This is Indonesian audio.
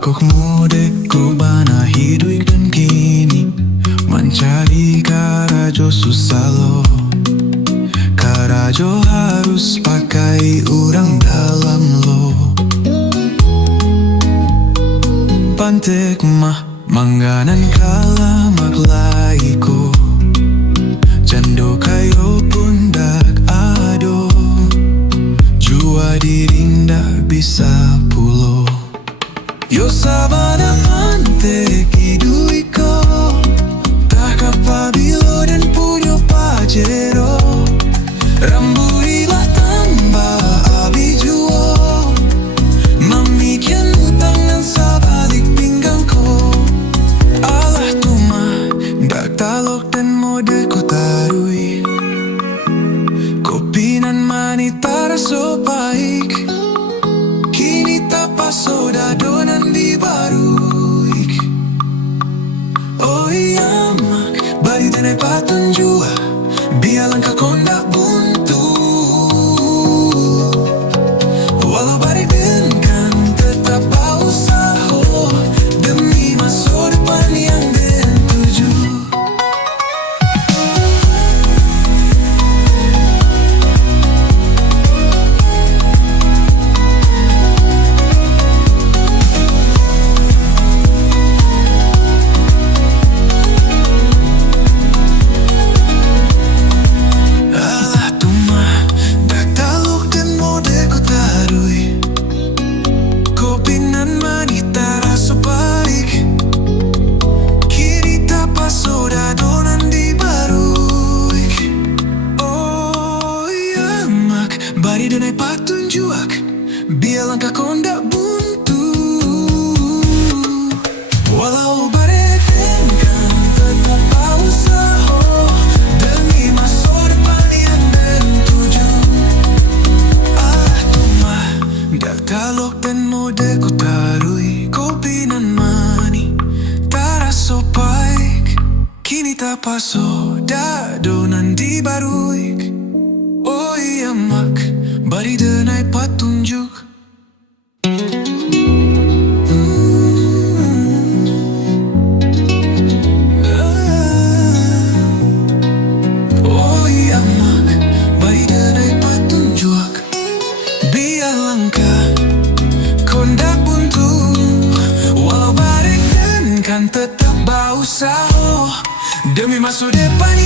Kok mudeku bana hidup dan kini mencari karajo susah lo. Karajo harus pakai orang dalam lo. Pantek mah mangganan kala maklaiko. Jando kayo pundak ado. Jua dirinda bisa pulo. Yo sabana pantek iduiko. Tak kapabilo dan punya pajero. Ramburilah tambah abijuo. Mamikian utang dan sabalik pinggangko. Allah tuma dak talok dan mode ko tarui. Kopi nan manitara so baik. Kini tapaso dadonan di baruik. Oh iya mak bari denai patunjua. Biarlah kau kondak buntu. Walau bari kan tetap berusaha demi masa depan yang dituju. Bari denai patunjuk. Biar langkah kondak buntu. Walau bari kan tetap berusaha demi masa depan yang dituju. Tuma dak talok dan mode ko tarui. Kopi nan mani taraso paik. Kini tapaso dadonan di baruik. Oh iya mak bari denai patunjuk. Oh iya mak bari denai patunjuk. Biar langkah kondak buntu. Walau bari kan tetap berusaha demi masa depan